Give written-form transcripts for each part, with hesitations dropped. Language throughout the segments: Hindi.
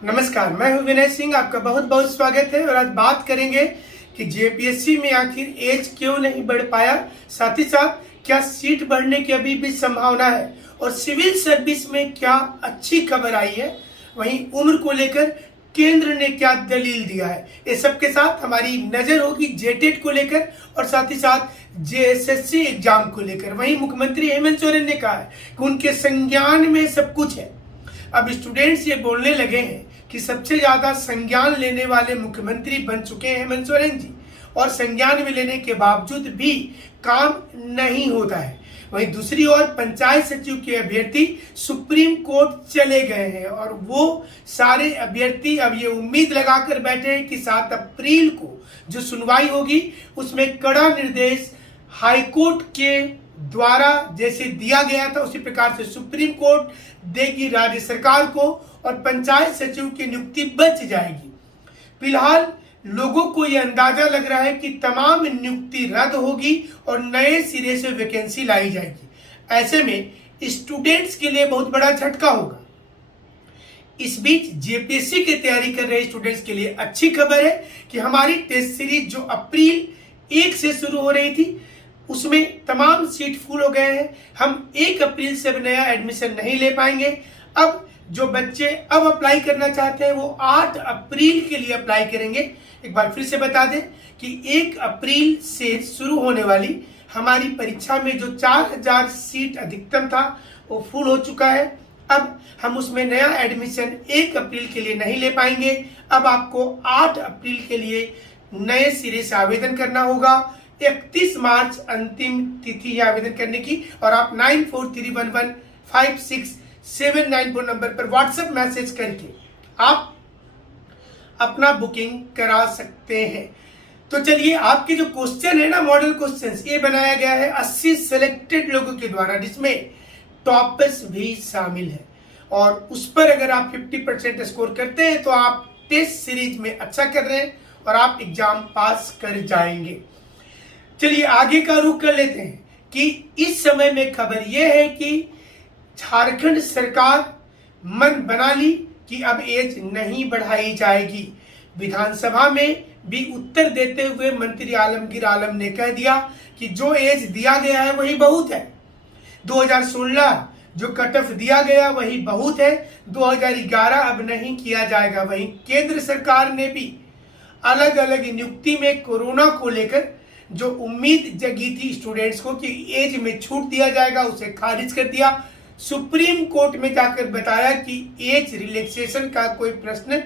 नमस्कार, मैं हूं विनय सिंह। आपका बहुत बहुत स्वागत है। और आज बात करेंगे कि जेपीएससी में आखिर एज क्यों नहीं बढ़ पाया, साथ ही साथ क्या सीट बढ़ने की अभी भी संभावना है, और सिविल सर्विस में क्या अच्छी खबर आई है, वहीं उम्र को लेकर केंद्र ने क्या दलील दिया है। ये सब के साथ हमारी नजर होगी जेटेट को लेकर और साथ ही साथ जेएसएससी एग्जाम को लेकर। वहीं मुख्यमंत्री हेमंत सोरेन ने कहा है कि उनके संज्ञान में सब कुछ है। अब स्टूडेंट्स ये बोलने लगे हैं कि सबसे ज्यादा संज्ञान लेने वाले मुख्यमंत्री बन चुके हैं हेमंत सोरेन जी, और संज्ञान में लेने के बावजूद भी काम नहीं होता है। वहीं दूसरी ओर पंचायत सचिव के अभ्यर्थी सुप्रीम कोर्ट चले गए हैं, और वो सारे अभ्यर्थी अब ये उम्मीद लगाकर बैठे हैं कि 7 अप्रैल को जो सुनवाई होगी उसमें कड़ा निर्देश हाईकोर्ट के द्वारा जैसे दिया गया था उसी प्रकार से सुप्रीम कोर्ट देगी राज्य सरकार को, और पंचायत सचिव की नियुक्ति बच जाएगी। फिलहाल लोगों को यह अंदाजा लग रहा है कि तमाम नियुक्ति रद्द होगी और नए सिरे से वैकेंसी लाई जाएगी। ऐसे में स्टूडेंट्स के लिए बहुत बड़ा झटका होगा। इस बीच जेपीएससी की तैयारी कर रहे स्टूडेंट्स के लिए अच्छी खबर है कि हमारी टेस्ट सीरीज जो अप्रैल 1 से शुरू हो रही थी उसमें तमाम सीट फुल हो गए हैं। हम 1 अप्रैल से नया एडमिशन नहीं ले पाएंगे। अब जो बच्चे अब अप्लाई करना चाहते हैं वो 8 अप्रैल के लिए अप्लाई करेंगे। एक बार फिर से बता दें कि 1 अप्रैल से शुरू होने वाली हमारी परीक्षा में जो 4000 सीट अधिकतम था वो फुल हो चुका है। अब हम उसमें नया एडमिशन 1 अप्रैल के लिए नहीं ले पाएंगे। अब आपको 8 अप्रैल के लिए नए सिरे से आवेदन करना होगा। 31 मार्च अंतिम तिथि है आवेदन करने की, और आप 9431156794 नंबर पर व्हाट्सएप मैसेज करके आप अपना बुकिंग करा सकते हैं। तो चलिए, आपके जो क्वेश्चन है ना, मॉडल क्वेश्चंस, ये बनाया गया है 80 सिलेक्टेड लोगों के द्वारा, जिसमें टॉपर्स भी शामिल है, और उस पर अगर आप 50% स्कोर करते हैं तो आप टेस्ट सीरीज में अच्छा कर रहे हैं और आप एग्जाम पास कर जाएंगे। चलिए आगे का रुख कर लेते हैं कि इस समय में खबर यह है कि झारखंड सरकार मन बना ली कि अब एज नहीं बढ़ाई जाएगी। विधानसभा में भी उत्तर देते हुए मंत्री आलमगीर आलम ने कह दिया कि जो एज दिया गया है वही बहुत है। 2016 जो कट ऑफ दिया गया वही बहुत है। 2011 अब नहीं किया जाएगा। वहीं केंद्र सरकार ने भी अलग अलग नियुक्ति में कोरोना को लेकर जो उम्मीद जगी थी स्टूडेंट्स को कि एज में छूट दिया जाएगा, उसे खारिज कर दिया। सुप्रीम कोर्ट में जाकर बताया कि एज रिलैक्सेशन का कोई प्रश्न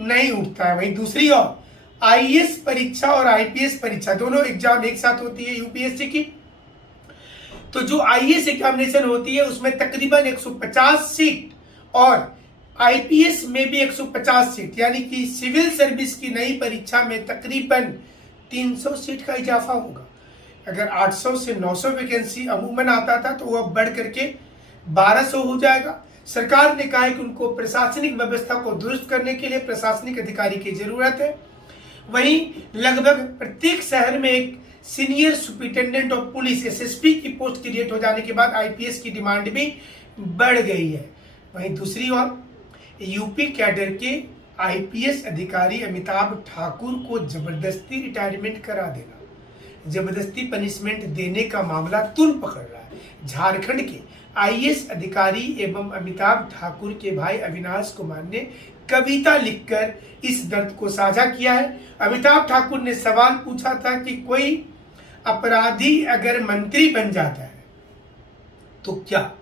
नहीं उठता है। वहीं दूसरी ओर आईएएस परीक्षा और आईपीएस परीक्षा दोनों एग्जाम एक साथ होती है यूपीएससी की। तो जो आईएएस एग्जामिनेशन होती है उसमें तकरीबन 150 सीट और आईपीएस में भी 150 सीट, यानी कि सिविल सर्विस की नई परीक्षा में तकरीबन 300 सीट का इजाफा होगा। अगर 800 से 900 वैकेंसी अमूमन आता था तो वह बढ़ करके 1200 हो जाएगा। सरकार ने कहा है कि उनको प्रशासनिक व्यवस्था को दुरुस्त करने के लिए प्रशासनिक अधिकारी की जरूरत है। वहीं लगभग प्रत्येक शहर में एक senior superintendent of police SSP की पोस्ट क्रिएट हो जाने के बाद आईपीएस की डिमांड भी बढ़ गई है। वहीं दूसरी ओर यूपी कैडर के आईपीएस अधिकारी अमिताभ ठाकुर को जबरदस्ती रिटायरमेंट करा देना, जबरदस्ती पनिशमेंट देने का मामला तुल पकड़ रहा है। झारखंड के आईएएस अधिकारी एवं अमिताभ ठाकुर के भाई अविनाश कुमार ने कविता लिखकर इस दर्द को साझा किया है। अमिताभ ठाकुर ने सवाल पूछा था कि कोई अपराधी अगर मंत्री बन जाता है तो क्या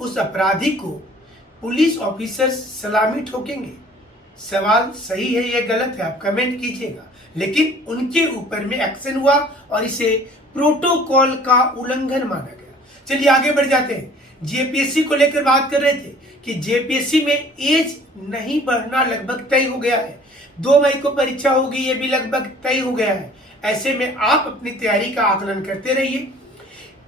उस अपराधी को पुलिस ऑफिसर सलामी ठोकेंगे? सवाल सही है या गलत है आप कमेंट कीजिएगा, लेकिन उनके ऊपर में एक्शन हुआ और इसे प्रोटोकॉल का उल्लंघन माना गया। चलिए आगे बढ़ जाते हैं। जेपीएससी को लेकर बात कर रहे थे कि जेपीएससी में एज नहीं बढ़ना लगभग तय हो गया है। 2 मई को परीक्षा होगी, ये भी लगभग तय हो गया है। ऐसे में आप अपनी तैयारी का आकलन करते रहिए।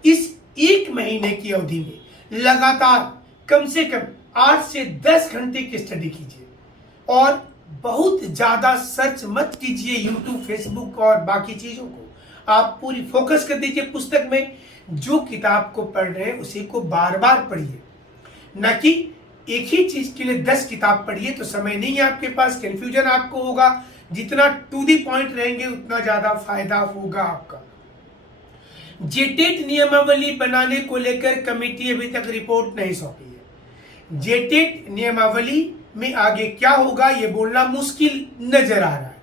इस 1 महीने की अवधि में लगातार कम से कम 8 से 10 घंटे की स्टडी कीजिए, और बहुत ज्यादा सर्च मत कीजिए यूट्यूब, फेसबुक और बाकी चीजों को। आप पूरी फोकस कर दीजिए पुस्तक में। जो किताब को पढ़ रहे हैं उसी को बार बार पढ़िए, न कि एक ही चीज के लिए 10 किताब पढ़िए तो समय नहीं है आपके पास, कंफ्यूजन आपको होगा। जितना टू दी पॉइंट रहेंगे उतना ज्यादा फायदा होगा आपका। जेटेट नियमावली बनाने को लेकर कमेटी अभी तक रिपोर्ट नहीं सौंपी है। जेटेट नियमावली में आगे क्या होगा ये बोलना मुश्किल नजर आ रहा है।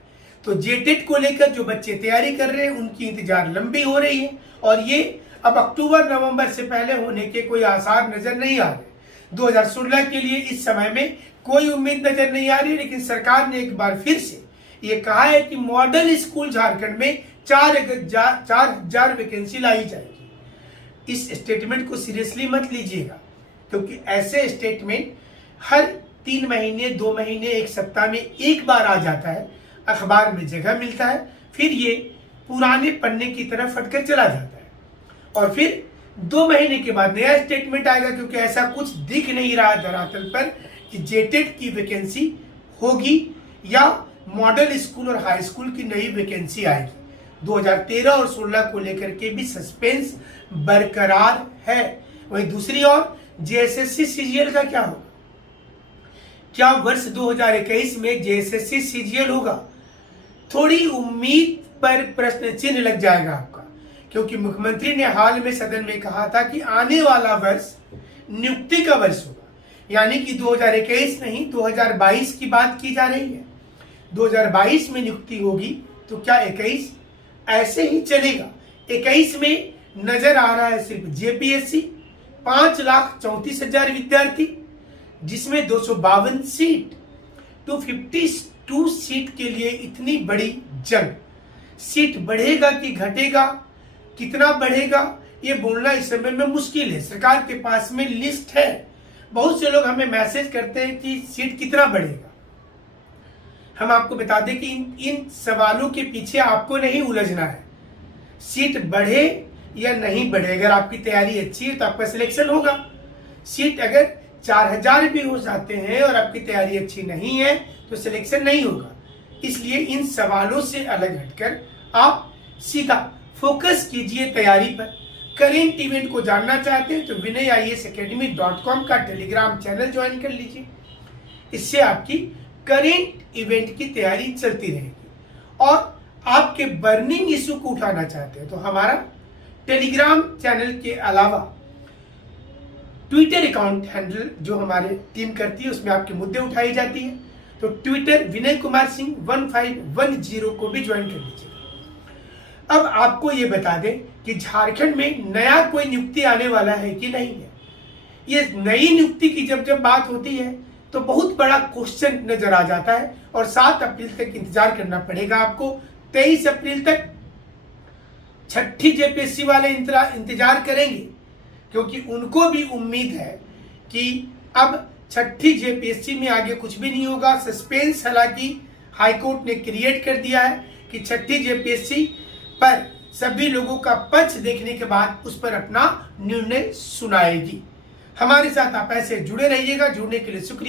तो जेटेट को लेकर जो बच्चे तैयारी कर रहे हैं उनकी इंतजार लंबी हो रही है और ये अब अक्टूबर नवंबर से पहले होने के कोई आसार नजर नहीं आ रहे। 2016 के लिए इस समय में कोई उम्मीद नजर नहीं आ रही, लेकिन सरकार ने एक बार फिर से ये कहा है कि मॉडल स्कूल झारखंड में 4,000 वैकेंसी लाई जाएगी। इस स्टेटमेंट को सीरियसली मत लीजिएगा, क्योंकि ऐसे स्टेटमेंट हर 3 महीने 2 महीने 1 सप्ताह में एक बार आ जाता है, अखबार में जगह मिलता है, फिर ये पुराने पन्ने की तरफ फटकर चला जाता है और फिर 2 महीने के बाद नया स्टेटमेंट आएगा, क्योंकि ऐसा कुछ दिख नहीं रहा है धरातल पर कि जेटेट की वैकेंसी होगी या मॉडल स्कूल और हाई स्कूल की नई वैकेंसी आएगी। 2013 और 16 को लेकर के भी सस्पेंस बरकरार है। वहीं दूसरी ओर जेएसएससी सीजीएल का क्या होगा? क्या वर्ष 2021 में जेएसएससी सीजीएल होगा? थोड़ी उम्मीद पर प्रश्न चिन्ह लग जाएगा आपका, क्योंकि मुख्यमंत्री ने हाल में सदन में कहा था कि आने वाला वर्ष नियुक्ति का वर्ष होगा, यानी कि 2021 नहीं 2022 की बात की जा रही है। 2022 में नियुक्ति होगी तो क्या 21 ऐसे ही चलेगा? 21 में नजर आ रहा है सिर्फ जेपीएससी 5,34,000 विद्यार्थी, जिसमें 252 सीट, 252 सीट के लिए इतनी बड़ी जंग। सीट बढ़ेगा कि घटेगा, कितना बढ़ेगा ये बोलना इस समय में मुश्किल है। सरकार के पास में लिस्ट है, बहुत से लोग हमें मैसेज करते हैं कि सीट कितना बढ़ेगा। हम आपको बता दें कि इन सवालों के पीछे आपको नहीं उलझना है। सीट बढ़े या नहीं बढ़े, अगर आपकी तैयारी अच्छी है तो आपका सिलेक्शन होगा। सीट अगर 4,000 भी हो जाते हैं और आपकी तैयारी अच्छी नहीं है तो सिलेक्शन नहीं होगा। इसलिए इन सवालों से अलग हटकर आप सीधा फोकस कीजिए तैयारी पर। करेंट इवेंट को जानना चाहते हैं तो vinayIASacademy.com का टेलीग्राम चैनल ज्वाइन कर लीजिए। इससे आपकी करेंट इवेंट की तैयारी चलती रहेगी। और आपके बर्निंग इशू को उठाना चाहते हैं तो हमारा टेलीग्राम चैनल के अलावा ट्विटर अकाउंट हैंडल जो हमारे टीम करती है उसमें आपके मुद्दे उठाई जाती है, तो ट्विटर विनय कुमार सिंह 1510 को भी ज्वाइन कर लीजिए। अब आपको ये बता दें कि झारखंड में नया कोई नियुक्ति आने वाला है कि नहीं है। ये नई नियुक्ति की जब बात होती है तो बहुत बड़ा क्वेश्चन नजर आ जाता है और 7 अप्रैल तक इंतजार करना पड़ेगा आपको। 23 अप्रैल तक छठी जेपीएससी वाले इंतजार करेंगे, क्योंकि उनको भी उम्मीद है कि अब छठी जेपीएससी में आगे कुछ भी नहीं होगा। सस्पेंस हालांकि हाईकोर्ट ने क्रिएट कर दिया है कि छठी जेपीएससी पर सभी लोगों का पक्ष देखने के बाद उस पर अपना निर्णय सुनाएगी। हमारे साथ आप ऐसे जुड़े रहिएगा। जुड़ने के लिए शुक्रिया।